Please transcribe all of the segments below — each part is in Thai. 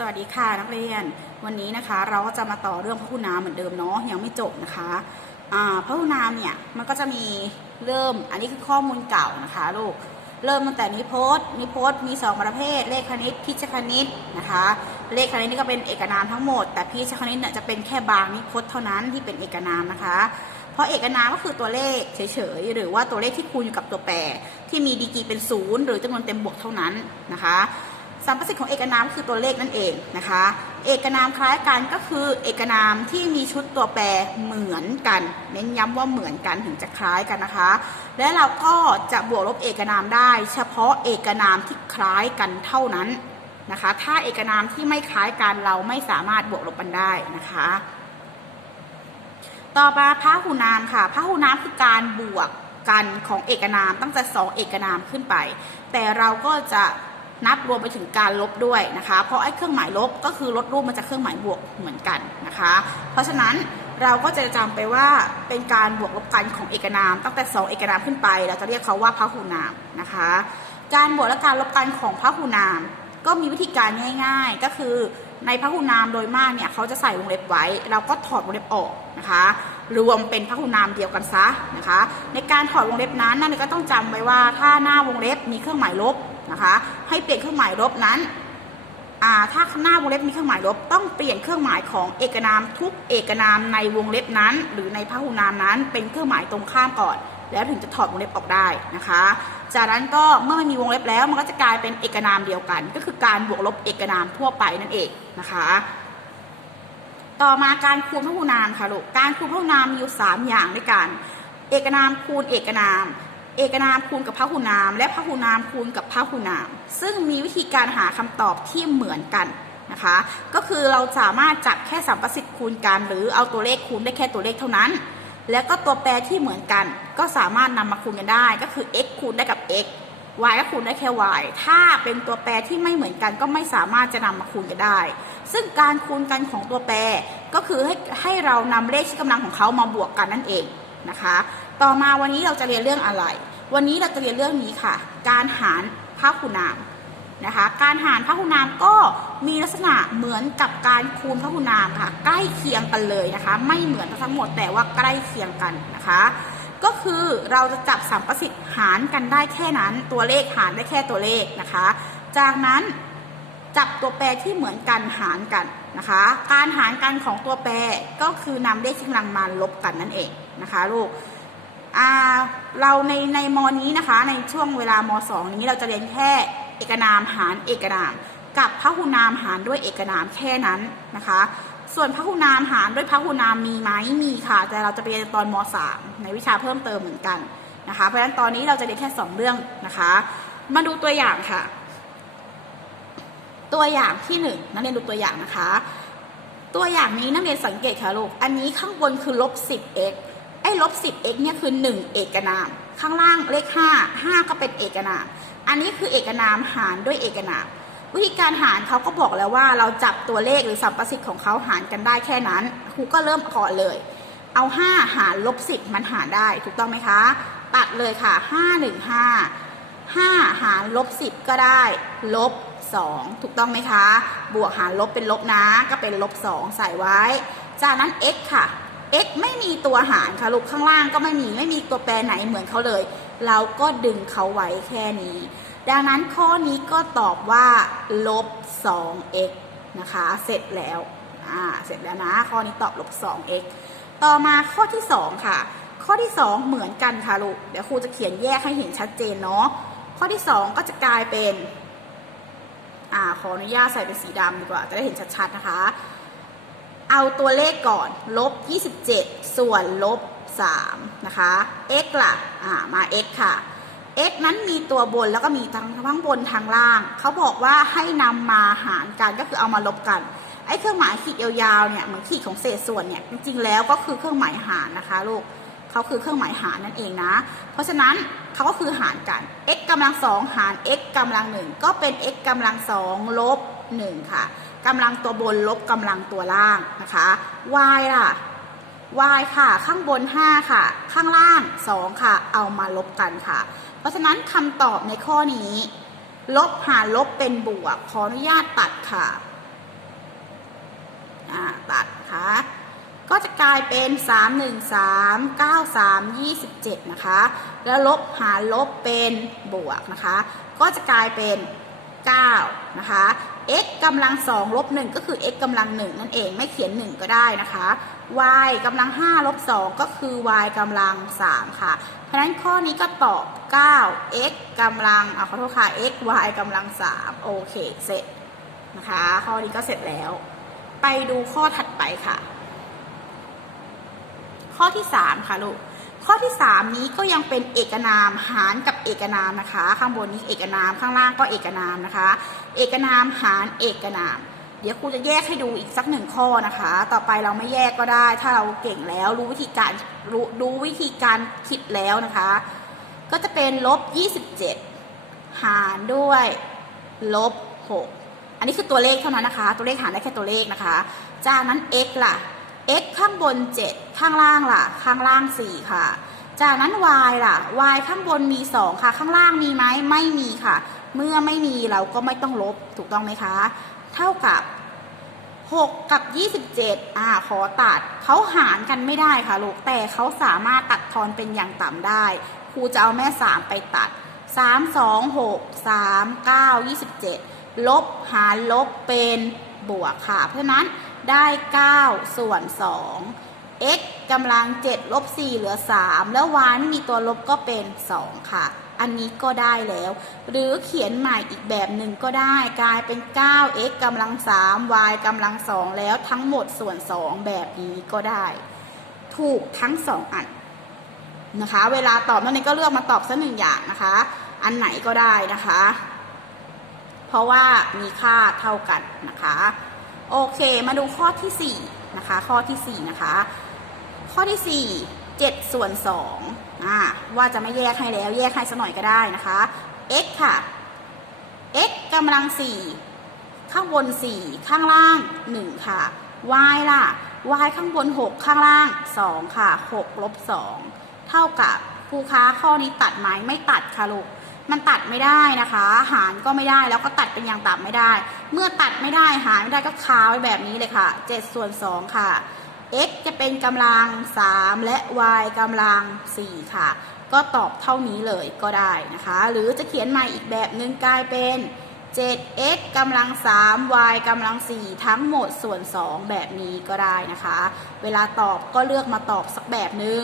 สวัสดีค่ะนักเรียน วันนี้นะคะเราก็จะมาต่อเรื่องพระคุณนามเหมือนเดิมเนาะยังไม่จบนะคะพระคุณนามเนี่ยมันก็จะมีเริ่มอันนี้คือข้อมูลเก่านะคะลูกเริ่มตั้งแต่นิพจน์นิพจน์มี 2 ประเภท เลขคณิตพิชคณิตนะคะ เลขคณิตนี่ก็เป็นเอกนามทั้งหมด แต่พิชคณิตเนี่ยจะเป็นแค่บางนิพจน์เท่านั้นที่เป็นเอกนามนะคะ เพราะเอกนามก็คือตัวเลขเฉยๆหรือว่าตัวเลขที่คูณอยู่กับตัวแปรที่มีดีกรีเป็นศูนย์หรือจำนวนเต็มบวกเท่านั้นนะคะ สัมประสิทธิ์ของเอกนามก็คือตัวเลขนั่นเองนะคะ เอกนามคล้ายกันก็คือเอกนามที่มีชุดตัวแปรเหมือนกัน เน้นย้ำว่าเหมือนกันถึงจะคล้ายกันนะคะ และเราก็จะบวกลบเอกนามได้ เฉพาะเอกนามที่คล้ายกันเท่านั้นนะคะ ถ้าเอกนามที่ไม่คล้ายกันเราไม่สามารถบวกลบกันได้นะคะ ต่อมาพหุนามค่ะพหุนามคือการบวกกันของเอกนามตั้งแต่สองเอกนามขึ้นไป แต่เราก็จะ นับรวมไปถึงการลบด้วยนะคะ เพราะไอ้เครื่องหมายลบก็คือลดรูปมาจากเครื่องหมายบวกเหมือนกันนะคะ เพราะฉะนั้นเราก็จะจำไปว่าเป็นการบวกลบกันของเอกนาม ตั้งแต่สองเอกนามขึ้นไป เราจะเรียกเขาว่าพหุนามนะคะ การบวกและการลบกันของพหุนาม ก็มีวิธีการง่าย ๆ ก็คือในพหุนามโดยมากเนี่ยเขาจะใส่วงเล็บไว้ เราก็ถอดวงเล็บออกนะคะ รวมเป็นพหุนามเดียวกันซะนะคะ ในการถอดวงเล็บนั้นนั่นก็ต้องจำไว้ว่าถ้าหน้าวงเล็บมีเครื่องหมายลบ นะคะ ให้เปลี่ยนเครื่องหมายลบนั้นถ้าหน้าวงเล็บมีเครื่องหมายลบต้องเปลี่ยนเครื่องหมายของเอกนามทุกเอกนามในวงเล็บนั้น หรือในพหุนามนั้นเป็นเครื่องหมายตรงข้ามก่อน แล้วถึงจะถอดวงเล็บออกได้นะคะ จากนั้นก็เมื่อไม่มีวงเล็บแล้วมันก็จะกลายเป็นเอกนามเดียวกัน ก็คือการบวกลบเอกนามทั่วไปนั่นเองนะคะ ต่อมาการคูณพหุนามค่ะลูกการคูณพหุนามมีอยู่ 3 อย่างด้วยกัน เอกนามคูณเอกนาม เอกนามคูณกับพหุนาม และพหุนามคูณกับพหุนาม ซึ่งมีวิธีการหาคำตอบที่เหมือนกันนะคะ ก็คือเราสามารถจับแค่สัมประสิทธิ์คูณกัน หรือเอาตัวเลขคูณได้แค่ตัวเลขเท่านั้น แล้วก็ตัวแปรที่เหมือนกัน ก็สามารถนำมาคูณกันได้ ก็คือ x คูณได้กับ x y ก็คูณได้แค่ y ถ้าเป็นตัวแปรที่ไม่เหมือนกันก็ไม่สามารถจะนำมาคูณกันได้ ซึ่งการคูณกันของตัวแปรก็คือให้ให้เรานำเลขที่กำลังของเขามาบวกกันนั่นเองนะคะ ต่อมาวันนี้เราจะเรียนเรื่องอะไร วันนี้เราจะเรียนเรื่องนี้ค่ะ การหารพหุนามนะคะ การหารพหุนามก็มีลักษณะเหมือนกับการคูณพหุนามค่ะ ใกล้เคียงกันเลยนะคะ ไม่เหมือนทั้งหมดแต่ว่าใกล้เคียงกันนะคะ ก็คือเราจะจับสัมประสิทธิ์หารกันได้แค่นั้น ตัวเลขหารได้แค่ตัวเลขนะคะ จากนั้นจับตัวแปรที่เหมือนกันหารกันนะคะ การหารกันของตัวแปรก็คือนำเลขที่กำลังมาลบกันนั่นเองนะคะลูก เราในในมนี้นะคะ ในช่วงเวลามสองนี้เราจะเรียนแค่เอกนามหารเอกนาม กับพหุนามหารด้วยเอกนามแค่นั้นนะคะ ส่วนพหุนามหารด้วยพหุนามมีไหมมีค่ะ แต่เราจะไปเรียนตอนม .3 ในวิชาเพิ่มเติมเหมือนกันนะคะ เพราะฉะนั้นตอนนี้เราจะเรียนแค่ 2 เรื่องนะคะ มาดูตัวอย่างค่ะ ตัวอย่างที่ 1 นักเรียนดูตัวอย่างนะคะ ตัวอย่างนี้นักเรียนสังเกตค่ะลูก อันนี้ข้างบนคือลบ 10x อ้ลบ 10x เนี่ยคือ1เอกนาม ข้างล่างเลข5 5ก็เป็นเอกนาม อันนี้คือเอกนามหารด้วยเอกนาม วิธีการหารเขาก็บอกแล้วว่าเราจับตัวเลขหรือสัมประสิทธิ์ของเขาหารกันได้แค่นั้นครูก็เริ่มก่อนเลย เอา 5 หารลบ10มันหารได้ถูกต้องไหมคะ ตัดเลยค่ะ 5 1 5 5 หารลบ 10 ก็ได้ ลบ 2 ถูกต้องไหมคะ บวกหารลบเป็นลบนะ ก็เป็นลบ 2 ใส่ไว้ จากนั้น x ค่ะ x ไม่มีตัวหารค่ะลูกข้างล่างก็ไม่มีไม่มีตัวแปรไหนเหมือนเขาเลย เราก็ดึงเขาไว้แค่นี้ ดังนั้นข้อนี้ก็ตอบว่าลบ 2x นะคะ เสร็จแล้วอ่าเสร็จแล้วนะ ข้อนี้ตอบลบ 2x ต่อมาข้อที่ 2 ค่ะ ข้อที่ 2 เหมือนกันค่ะลูกเดี๋ยวครูจะเขียนแยกให้เห็นชัดเจนเนาะข้อที่ 2 ก็จะกลายเป็นอ่าขออนุญาตใส่เป็นสีดำดีกว่าจะได้เห็นชัดๆนะคะ เอาตัวเลขก่อน ลบ 27 ส่วนลบ 3 นะคะ x ล่ะอ่ามา x ค่ะ x นั้นมีตัวบนแล้วก็มีทั้งทั้งบนทางล่าง เขาบอกว่าให้นำมาหารกันก็คือเอามาลบกันไอ้เครื่องหมายขีดยาวๆเนี่ยเหมือนขีดของเศษส่วนเนี่ยจริงๆแล้วก็คือเครื่องหมายหารนะคะลูกเขาคือเครื่องหมายหารนั่นเองนะ เพราะฉะนั้นเขาก็คือหารกัน x กำลังสองหาร x กำลังหนึ่งก็เป็น x กำลังสองลบหนึ่งค่ะ กำลังตัวบนลบกำลังตัวล่างนะคะ y ล่ะ y ค่ะ ข้างบน 5 ค่ะ ข้างล่าง 2 ค่ะ เอามาลบกันค่ะ เพราะฉะนั้นคำตอบในข้อนี้ ลบหารลบเป็นบวก ขออนุญาตตัดค่ะตัดนะคะก็จะกลายเป็น 3 1 3 9 3 27 นะคะ แล้วลบหารลบเป็นบวกนะคะ ก็จะกลายเป็น 9 นะคะ x กำลัง2ลบ1ก็คือ x กำลัง1นั่นเองไม่เขียน1ก็ได้นะคะ y กำลัง5ลบ2ก็คือ y กำลัง3ค่ะ เพราะฉะนั้นข้อนี้ก็ตอบ 9 x กำลังอะขอโทษค่ะ x y กำลัง3โอเคเสร็จนะคะ ข้อนี้ก็เสร็จแล้ว ไปดูข้อถัดไปค่ะ ข้อที่3ค่ะลูกข้อที่ 3 นี้ก็ยังเป็นเอกนามหารกับเอกนามนะคะ ข้างบนนี้เอกนามข้างล่างก็เอกนามนะคะ เอกนามหารเอกนาม เดี๋ยวครูจะแยกให้ดูอีกสักหนึ่งข้อนะคะ ต่อไปเราไม่แยกก็ได้ ถ้าเราเก่งแล้วรู้วิธีการรู้รู้วิธีการคิดแล้วนะคะ ก็จะเป็นลบ 27 หารด้วยลบ 6 อันนี้คือตัวเลขเท่านั้นนะคะ ตัวเลขหารได้แค่ตัวเลขนะคะ จากนั้น x ล่ะ x ข้างบน 7 ข้างล่างล่ะ ข้างล่าง 4 ค่ะ จากนั้น y ล่ะ y ข้างบนมี 2 ค่ะ ข้างล่างมีไหมไม่มีค่ะ เมื่อไม่มีเราก็ไม่ต้องลบถูกต้องไหมคะ เท่ากับ 6 กับ 27อ่าขอตัดเขาหารกันไม่ได้ค่ะลูกแต่เขาสามารถตัดทอนเป็นอย่างต่ำได้ ครูจะเอาแม่ 3 ไปตัด 3 2 6 3 9 27 ลบหารลบเป็นบวกค่ะ เพราะนั้นได้ 9 ส่วน 2 x กำลัง 7 ลบ 4 เหลือ 3 แล้ว y ไม่มีตัวลบก็เป็น 2 ค่ะ อันนี้ก็ได้แล้ว หรือเขียนใหม่อีกแบบหนึ่งก็ได้กลายเป็น 9x กำลัง 3 y กำลัง 2 แล้วทั้งหมดส่วน 2 แบบนี้ก็ได้ ถูกทั้ง 2 อันนะคะ เวลาตอบนั่นเองก็เลือกมาตอบสักหนึ่งอย่างนะคะ อันไหนก็ได้นะคะ เพราะว่ามีค่าเท่ากันนะคะ โอเค มาดูข้อที่4นะคะ ข้อที่4นะคะ ข้อที่4 7 ส่วน2อ่าว่าจะไม่แยกให้แล้วแยกให้สักหน่อยก็ได้นะคะ x ค่ะ x กำลัง 4 ข้างบน 4 ข้างล่าง 1 ค่ะ y ล่ะ y ข้างบน 6 ข้างล่าง 2 ค่ะ 6 ลบ 2 เท่ากับครูค้าข้อนี้ตัดไหมไม่ตัดค่ะลูกมันตัดไม่ได้นะคะ หารก็ไม่ได้แล้วก็ตัดเป็นอย่างต่ำไม่ได้ เมื่อตัดไม่ได้หารไม่ได้ก็คาไว้แบบนี้เลยค่ะ 7 ส่วน 2 ค่ะ x จะเป็นกำลัง 3 และ y กำลัง 4 ค่ะ ก็ตอบเท่านี้เลยก็ได้นะคะ หรือจะเขียนใหม่อีกแบบนึงกลายเป็น 7x กำลัง 3 y กำลัง 4 ทั้งหมดส่วน 2 แบบนี้ก็ได้นะคะ เวลาตอบก็เลือกมาตอบสักแบบนึง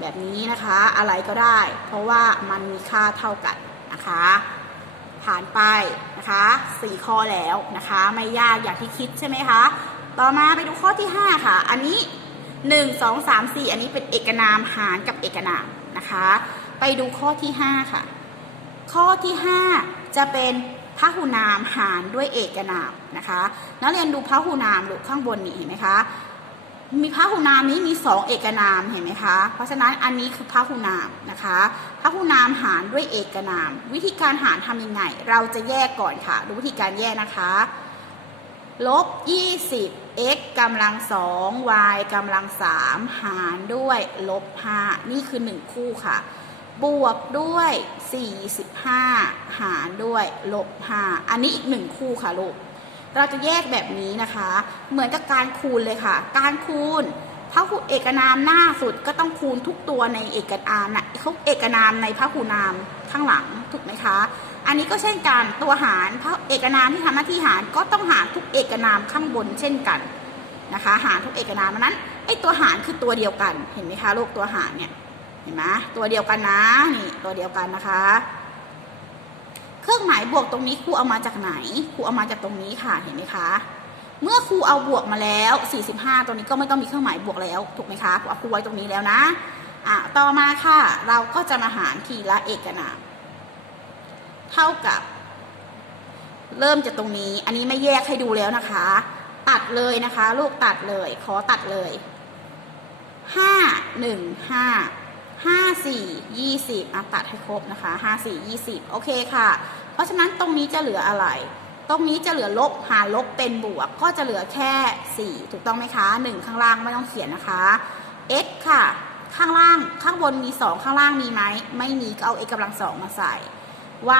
แบบนี้นะคะ อะไรก็ได้ เพราะว่ามันมีค่าเท่ากันนะคะ ผ่านไปนะคะ 4 ข้อแล้วนะคะ ไม่ยากอย่างที่คิดใช่ไหมคะ ต่อมาไปดูข้อที่ 5 ค่ะ อันนี้ 1 2 3 4 อันนี้เป็นเอกนามหารกับเอกนามนะคะ ไปดูข้อที่ 5 ค่ะ ข้อที่ 5 จะเป็นพหุนามหารด้วยเอกนามนะคะนักเรียนดูพหุนามลูกข้างบนนี้เห็นไหมคะมีพหุนามนี้มี2เอกนามเห็นไหมคะ เพราะฉะนั้นอันนี้คือพหุนามนะคะพหุนามหารด้วยเอกนาม วิธีการหารทำยังไง เราจะแยกก่อนค่ะ ดูวิธีการแยกนะคะ ลบ 20 x กำลัง 2 y กำลัง 3 หารด้วยลบ 5 นี่คือ 1 คู่ค่ะ บวกด้วย 45 หารด้วยลบ 5 อันนี้อีก 1 คู่ค่ะลูก เราจะแยกแบบนี้นะคะ เหมือนกับการคูณเลยค่ะ การคูณพหุเอกนามหน้าสุดก็ต้องคูณทุกตัวในเอกนามนะทุกเอกนามในพหุนามข้างหลังถูกไหมคะ อันนี้ก็เช่นกันตัวหารพระเอกนามที่ทำหน้าที่หารก็ต้องหารทุกเอกนามข้างบนเช่นกันนะคะ หารทุกเอกนามนั้นไอ้ตัวหารคือตัวเดียวกันเห็นไหมคะลูกตัวหารเนี่ยเห็นไหมตัวเดียวกันนะนี่ตัวเดียวกันนะคะ เครื่องหมายบวกตรงนี้ครูเอามาจากไหนครูเอามาจากตรงนี้ค่ะเห็นไหมคะเมื่อครูเอาบวกมาแล้ว 45 ตัวนี้ก็ไม่ต้องมีเครื่องหมายบวกแล้วถูกไหมคะครูเอาครูไว้ตรงนี้แล้วนะอะต่อมาค่ะ เราก็จะมาหารทีละเอกนาม เท่ากับ เริ่มจากตรงนี้ อันนี้ไม่แยกให้ดูแล้วนะคะ ตัดเลยนะคะ ลูกตัดเลย ขอตัดเลยห้าหนึ่งห้าห้าสี่ยี่สิบตัดให้ครบนะคะห้าสี่ยี่สิบโอเคค่ะ เพราะฉะนั้นตรงนี้จะเหลืออะไร ตรงนี้จะเหลือลบหารลบเป็นบวก ก็จะเหลือแค่สี่ถูกต้องไหมคะหนึ่งข้างล่างไม่ต้องเขียนนะคะ x ค่ะ ข้างล่างข้างบนมีสองข้างล่างมีไหมไม่มีก็เอา x กำลังสองมาใส่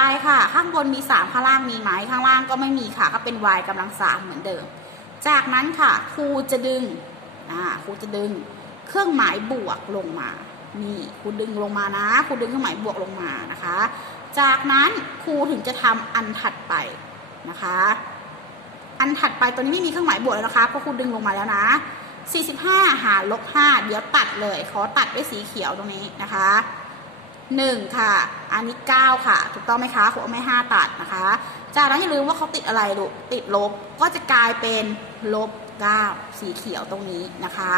y ค่ะ ข้างบนมี 3 ข้างล่างมีไหมข้างล่างก็ไม่มีค่ะ ก็เป็น y กำลัง 3 เหมือนเดิม จากนั้นค่ะครูจะดึงอ่าครูจะดึงเครื่องหมายบวกลงมา นี่ครูดึงลงมานะครูดึงเครื่องหมายบวกลงมานะคะ จากนั้นครูถึงจะทำอันถัดไปนะคะ อันถัดไปตัวนี้ไม่มีเครื่องหมายบวกแล้วนะคะเพราะครูดึงลงมาแล้วนะ 45 หารลบ5เดี๋ยวตัดเลย ขอตัดด้วยสีเขียวตรงนี้นะคะ 1 ค่ะ อันนี้ 9 ค่ะ ถูกต้องไหมคะครูไม่ 5 ตัดนะคะ จากนั้นอย่าลืมว่าเขาติดอะไรลูกติดลบก็จะกลายเป็นลบ 9 สีเขียวตรงนี้นะคะ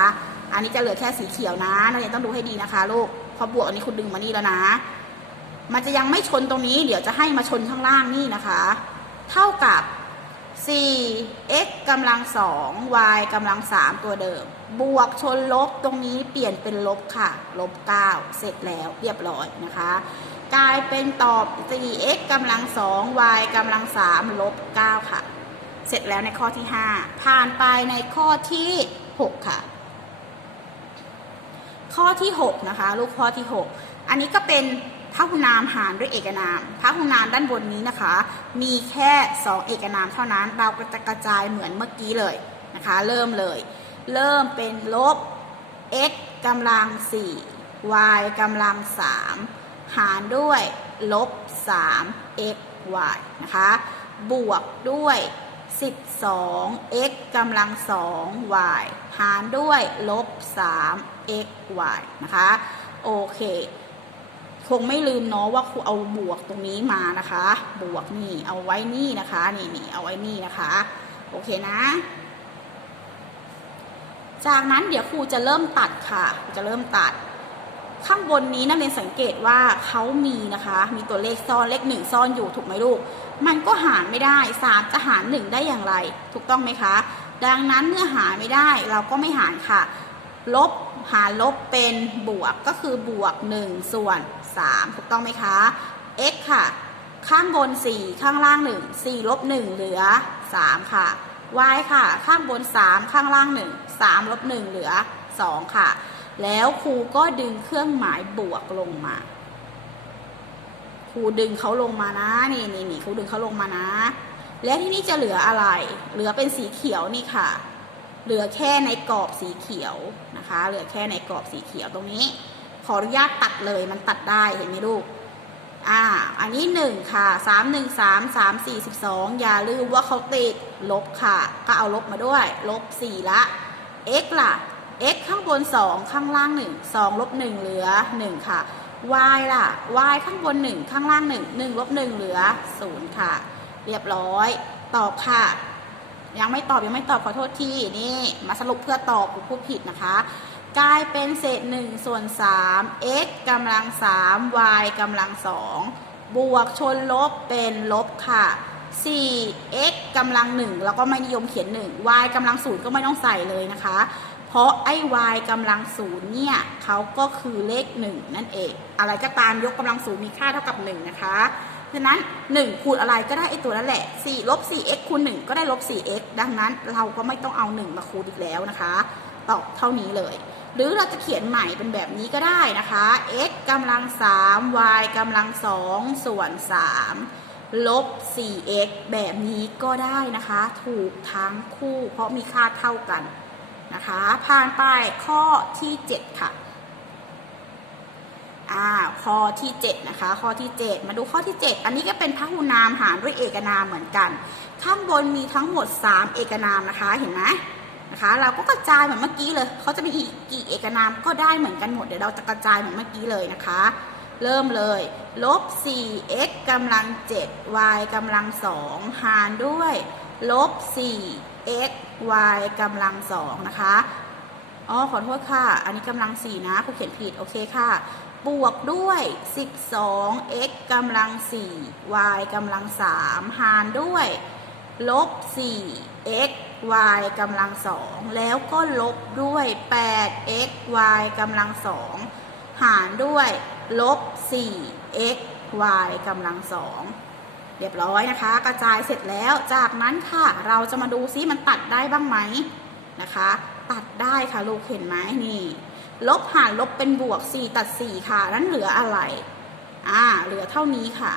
อันนี้จะเหลือแค่สีเขียวนะนักเรียนต้องดูให้ดีนะคะลูกเพอบวกอันนี้คุณดึงมานี่แล้วนะ มันจะยังไม่ชนตรงนี้ เดี๋ยวจะให้มาชนข้างล่างนี่นะคะ เท่ากับ4 x กำลัง2 y กำลัง3ตัวเดิม บวกชนลบตรงนี้เปลี่ยนเป็นลบค่ะลบ9เสร็จแล้วเรียบร้อยนะคะ กลายเป็นตอบ 4x กำลัง 2 y กำลัง 3 ลบ 9 ค่ะ เสร็จแล้วในข้อที่ 5 ผ่านไปในข้อที่ 6 ค่ะ ข้อที่ 6 นะคะ ลูกข้อที่ 6 อันนี้ก็เป็นพหุนามหารด้วยเอกนามพหุนามด้านบนนี้นะคะ มีแค่ 2 เอกนามเท่านั้น เราก็จะกระจายเหมือนเมื่อกี้เลยนะคะ เริ่มเลย เริ่มเป็นลบ x กำลัง 4 y กำลัง 3 หารด้วยลบ 3 x y นะคะ บวกด้วย 12 x กำลัง 2 y หารด้วยลบ 3 x y นะคะ โอเค คงไม่ลืมเนาะว่าครูเอาบวกตรงนี้มานะคะ บวกนี่ เอาไว้นี่นะคะ นี่นี่เอาไว้นี่นะคะ โอเคนะ จากนั้นเดี๋ยวครูจะเริ่มตัดค่ะ จะเริ่มตัด ข้างบนนี้นักเรียนสังเกตว่าเขามีนะคะ มีตัวเลขซ่อนเลขหนึ่งซ่อนอยู่ถูกไหมลูก มันก็หารไม่ได้สามจะหารหนึ่งได้อย่างไร ถูกต้องไหมคะ ดังนั้นเมื่อหารไม่ได้เราก็ไม่หารค่ะ ลบหารลบเป็นบวกก็คือบวก 1 ส่วน 3 ถูกต้องไหมคะ x ค่ะ ข้างบน 4 ข้างล่าง 1 4ลบ1เหลือ 3 ค่ะ y ค่ะ ข้างบน 3 ข้างล่าง 1 3ลบ1เหลือ 2 ค่ะ แล้วครูก็ดึงเครื่องหมายบวกลงมาครูดึงเขาลงมานะนี่นี่นี่ครูดึงเขาลงมานะ และที่นี่จะเหลืออะไร เหลือเป็นสีเขียวนี่ค่ะ เหลือแค่ในกรอบสีเขียวนะคะ เหลือแค่ในกรอบสีเขียวตรงนี้ ขออนุญาตตัดเลยมันตัดได้เห็นไหมลูก อ่า อันนี้หนึ่งค่ะสามหนึ่งสามสามสี่สิบสองอย่าลืมว่าเขาติดลบค่ะ ก็เอาลบมาด้วย ลบสี่ละ x ล่ะ x ข้างบนสองข้างล่างหนึ่งสองลบหนึ่งเหลือหนึ่งค่ะ y ล่ะ y ข้างบนหนึ่งข้างล่างหนึ่งหนึ่งลบหนึ่งเหลือศูนย์ค่ะ เรียบร้อย ตอบค่ะ ยังไม่ตอบยังไม่ตอบขอโทษทีนี่ มาสรุปเพื่อตอบกูพูดผิดนะคะ กลายเป็นเศษ1ส่วน3 x กำลัง3 y กำลัง2บวกชนลบเป็นลบค่ะ 4 x กำลัง1แล้วก็ไม่นิยมเขียน 1 y กำลัง0ก็ไม่ต้องใส่เลยนะคะ เพราะไอ้ y กำลัง0เนี่ยเขาก็คือเลข 1 นั่นเอง อะไรก็ตามยกกำลัง0มีค่าเท่ากับ 1 นะคะฉะนั้น 1 คูณอะไรก็ได้ไอตัวนั่นแหละ4ลบ 4x คูณ 1 ก็ได้ลบ 4x ดังนั้นเราก็ไม่ต้องเอา 1 มาคูณอีกแล้วนะคะ ตอบเท่านี้เลย หรือเราจะเขียนใหม่เป็นแบบนี้ก็ได้นะคะ x กำลัง 3 y กำลัง 2 ส่วน 3 ลบ 4x แบบนี้ก็ได้นะคะ ถูกทั้งคู่เพราะมีค่าเท่ากันนะคะ ผ่านไปข้อที่ 7 ค่ะอ่าข้อที่ 7 นะคะ ข้อที่ 7 มาดูข้อที่ 7 อันนี้ก็เป็นพหุนามหารด้วยเอกนามเหมือนกัน ข้างบนมีทั้งหมด 3 เอกนามนะคะ เห็นไหม นะคะ เราก็กระจายเหมือนเมื่อกี้เลยเขาจะมีอีกกี่เอกนามก็ได้เหมือนกันหมดเดี๋ยวเราจะกระจายเหมือนเมื่อกี้เลยนะคะ เริ่มเลยลบ 4x กำลัง 7 y กำลัง 2 หารด้วยลบ 4x y กำลัง 2 นะคะอ๋อขอโทษค่ะ อันนี้กำลัง 4 นะครูเขียนผิด โอเคค่ะ บวกด้วย 12x กำลัง 4 y กำลัง 3 หารด้วย ลบ 4x y กำลัง2แล้วก็ลบด้วย 8x y กำลัง2หารด้วยลบ 4x y กำลัง2เรียบร้อยนะคะ กระจายเสร็จแล้วจากนั้นค่ะ เราจะมาดูซิมันตัดได้บ้างไหมนะคะ ตัดได้ค่ะลูกเห็นไหมนี่ลบหารลบเป็นบวก 4 ตัด 4 ค่ะนั้นเหลืออะไรอ่าเหลือเท่านี้ค่ะ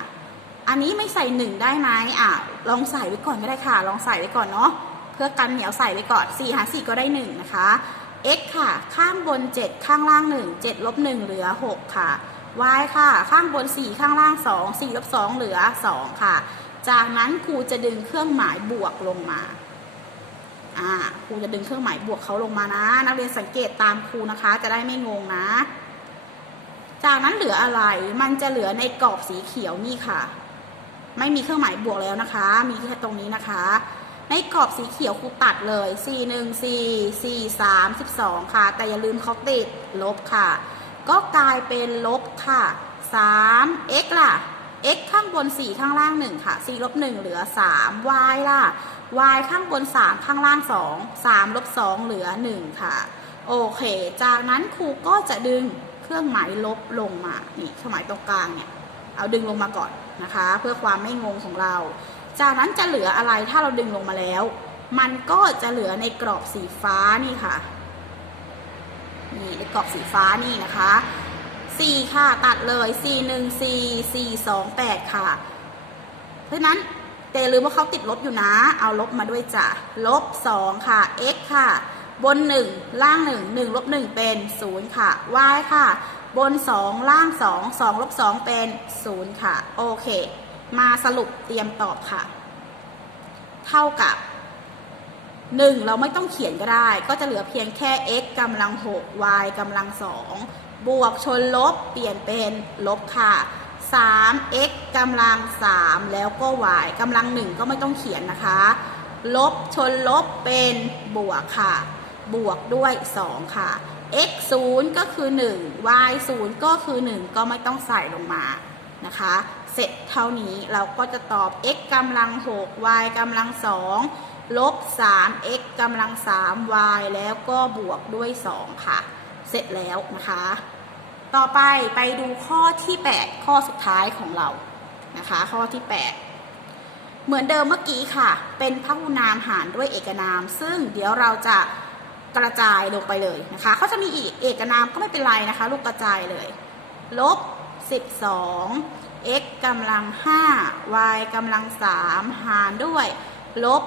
อันนี้ไม่ใส่ 1 ได้ไหมอ่าลองใส่ไว้ก่อนก็ได้ค่ะ ลองใส่ไว้ก่อนเนาะ เพื่อกันเหนียวใส่ไว้ก่อน4หาร4ก็ได้1นะคะ x ค่ะ ข้างบน 7 ข้างล่าง 1 7ลบ1เหลือ 6 ค่ะ y ค่ะ ข้างบน 4 ข้างล่าง 2 4ลบ2เหลือ 2 ค่ะ จากนั้นครูจะดึงเครื่องหมายบวกลงมาอ่าครูจะดึงเครื่องหมายบวกเขาลงมานะ นักเรียนสังเกตตามครูนะคะ จะได้ไม่งงนะ จากนั้นเหลืออะไรมันจะเหลือในกรอบสีเขียวนี่ค่ะ ไม่มีเครื่องหมายบวกแล้วนะคะ มีแค่ตรงนี้นะคะ ในกรอบสีเขียวครูตัดเลย 4 1 4 4 3 12 ค่ะ แต่อย่าลืมเขาติดลบค่ะ ก็กลายเป็นลบค่ะ 3 x ล่ะ x ข้างบน 4 ข้างล่าง 1 ค่ะ 4 ลบ 1 เหลือ 3 y ล่ะ y ข้างบน 3 ข้างล่าง 2 3 ลบ 2 เหลือ 1 ค่ะ โอเค จากนั้นครูก็จะดึงเครื่องหมายลบลงมา นี่เครื่องหมายตรงกลางเนี่ย เอาดึงลงมาก่อนนะคะ เพื่อความไม่งงของเรา จากนั้นจะเหลืออะไรถ้าเราดึงลงมาแล้ว มันก็จะเหลือในกรอบสีฟ้านี่ค่ะ นี่ในกรอบสีฟ้านี่นะคะ 4 ค่ะตัดเลย 4 1 4 4 2 8 ค่ะ เพราะนั้นแต่ลืมว่าเขาติดลบอยู่นะ เอาลบมาด้วยจ้ะ ลบ 2 ค่ะ x ค่ะ บน 1 ล่าง 1 1ลบ1เป็น 0 ค่ะ y ค่ะ บน 2 ล่าง 2 2ลบ2เป็น 0 ค่ะ โอเค มาสรุปเตรียมตอบค่ะ เท่ากับ1เราไม่ต้องเขียนก็ได้ ก็จะเหลือเพียงแค่ x กำลัง6 y กำลัง2บวกชนลบเปลี่ยนเป็นลบค่ะ 3x กำลัง 3 แล้วก็ y กำลัง 1 ก็ไม่ต้องเขียนนะคะ ลบชนลบเป็นบวกค่ะ บวกด้วย 2 ค่ะ x 0ก็คือ 1 y 0ก็คือ 1 ก็ไม่ต้องใส่ลงมานะคะ เสร็จเท่านี้เราก็จะตอบ x กำลัง 6 y กำลัง 2 ลบ 3x กำลัง 3y แล้วก็บวกด้วย 2 ค่ะ เสร็จแล้วนะคะ ต่อไปไปดูข้อที่ 8 ข้อสุดท้ายของเรานะคะ ข้อที่ 8 เหมือนเดิมเมื่อกี้ค่ะ เป็นพหุนามหารด้วยเอกนาม ซึ่งเดี๋ยวเราจะกระจายลงไปเลยนะคะเขาจะมีอีกเอกนามก็ไม่เป็นไรนะคะ ลูกกระจายเลย ลบ 12 x กำลัง 5 y กำลัง 3 หารด้วย ลบ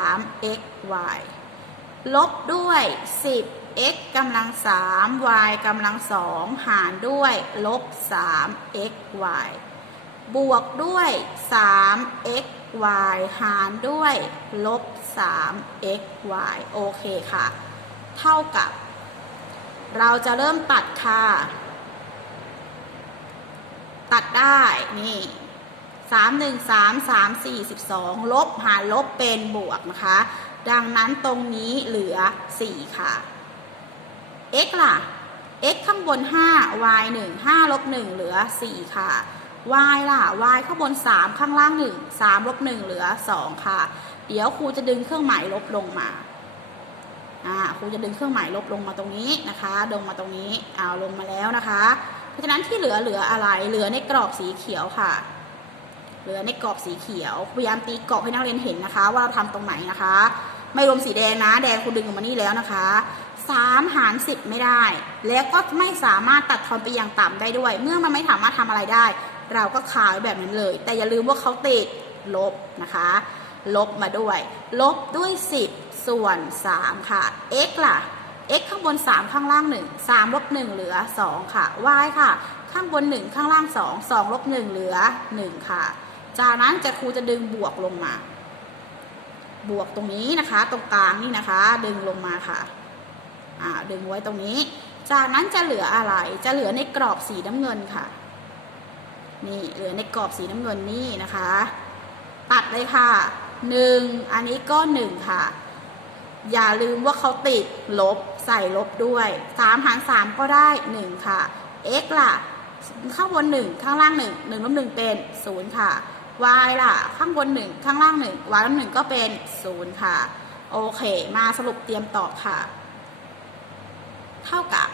3 x y ลบด้วย 10 x กำลัง 3 y กำลัง 2 หารด้วย ลบ 3 x y บวกด้วย 3 x y หารด้วย ลบ 3 x y โอเคค่ะ เท่ากับ เราจะเริ่มตัดค่ะ ตัดได้นี่สามหนึ่งสามสามสี่สิบสองลบหารลบเป็นบวกนะคะ ดังนั้นตรงนี้เหลือสี่ค่ะ x ล่ะ x ข้างบน 5 y 1 5ลบ1เหลือ 4 ค่ะ y ล่ะ y ข้างบน 3 ข้างล่าง 1 3ลบ1เหลือ 2 ค่ะ เดี๋ยวครูจะดึงเครื่องหมายลบลงมา อ่า ครูจะดึงเครื่องหมายลบลงมาตรงนี้นะคะ ลงมาตรงนี้ เอาลงมาแล้วนะคะ เพราะฉะนั้นที่เหลือเหลืออะไร เหลือในกรอบสีเขียวค่ะ เหลือในกรอบสีเขียวพยายามตีกรอบให้นักเรียนเห็นนะคะ ว่าเราทำตรงไหนนะคะ ไม่รวมสีแดงนะ แดงครูดึงออกมานี่แล้วนะคะ3หาร10 ไม่ได้ แล้วก็ไม่สามารถตัดทอนไปอย่างต่ำได้ด้วย เมื่อมันไม่สามารถทำอะไรได้ เราก็ขายแบบนั้นเลย แต่อย่าลืมว่าเขาติดลบนะคะ ลบมาด้วย ลบด้วย 10 ส่วน 3 ค่ะ x ล่ะ x ข้างบน 3 ข้างล่าง 1 3ลบ1เหลือ 2 ค่ะ y ค่ะ ข้างบน 1 ข้างล่าง 2 2ลบ1เหลือ 1 ค่ะ จากนั้นจะครูจะดึงบวกลงมา บวกตรงนี้นะคะ ตรงกลางนี่นะคะ ดึงลงมาค่ะอ่าดึงไว้ตรงนี้ จากนั้นจะเหลืออะไร จะเหลือในกรอบสีน้ำเงินค่ะ นี่เหลือในกรอบสีน้ำเงินนี่นะคะ ตัดเลยค่ะหนึ่งอันนี้ก็หนึ่งค่ะอย่าลืมว่าเขาติดลบ ใส่ลบด้วยสามหารสามก็ได้หนึ่งค่ะ x ล่ะ ข้างบนหนึ่งข้างล่างหนึ่งหนึ่งลบหนึ่งเป็นศูนย์ค่ะ y ล่ะ ข้างบนหนึ่งข้างล่างหนึ่ง y ลบหนึ่งก็เป็นศูนย์ค่ะ โอเค มาสรุปเตรียมตอบค่ะ เท่ากับ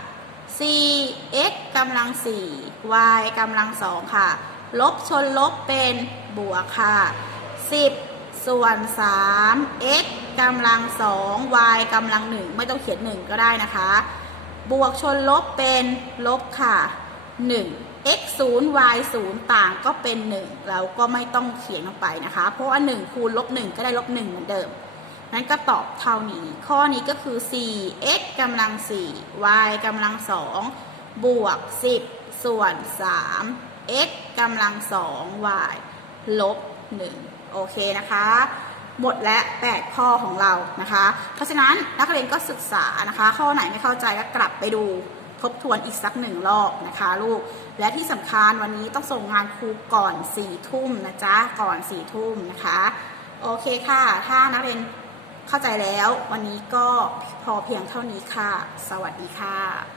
4x กำลัง 4 y กำลัง 2 ค่ะ ลบชนลบเป็นบวกค่ะ 10 ส่วน 3 x กำลัง2 y กำลัง1ไม่ต้องเขียน1ก็ได้นะคะ บวกชนลบเป็นลบค่ะ1 x 0 y 0ต่างก็เป็น1เราก็ไม่ต้องเขียนลงไปนะคะ เพราะว่า1คูณลบ1ก็ได้ลบ1เหมือนเดิมนั้นก็ตอบเท่านี้ ข้อนี้ก็คือ 4x กำลัง 4 y กำลัง 2 บวก 10 ส่วน 3 x กำลัง 2 y ลบ 1 โอเคนะคะ หมดและ 8 ข้อของเรานะคะ เพราะฉะนั้นนักเรียนก็ศึกษานะคะ ข้อไหนไม่เข้าใจก็กลับไปดูทบทวนอีกสักหนึ่งรอบนะคะลูก และที่สำคัญวันนี้ต้องส่งงานครูก่อน4ี่ทุ่มนะจ๊ะ ก่อน4ี่ทุ่มนะคะ โอเคค่ะ ถ้านักเรียนเข้าใจแล้ว วันนี้ก็พอเพียงเท่านี้ค่ะ สวัสดีค่ะ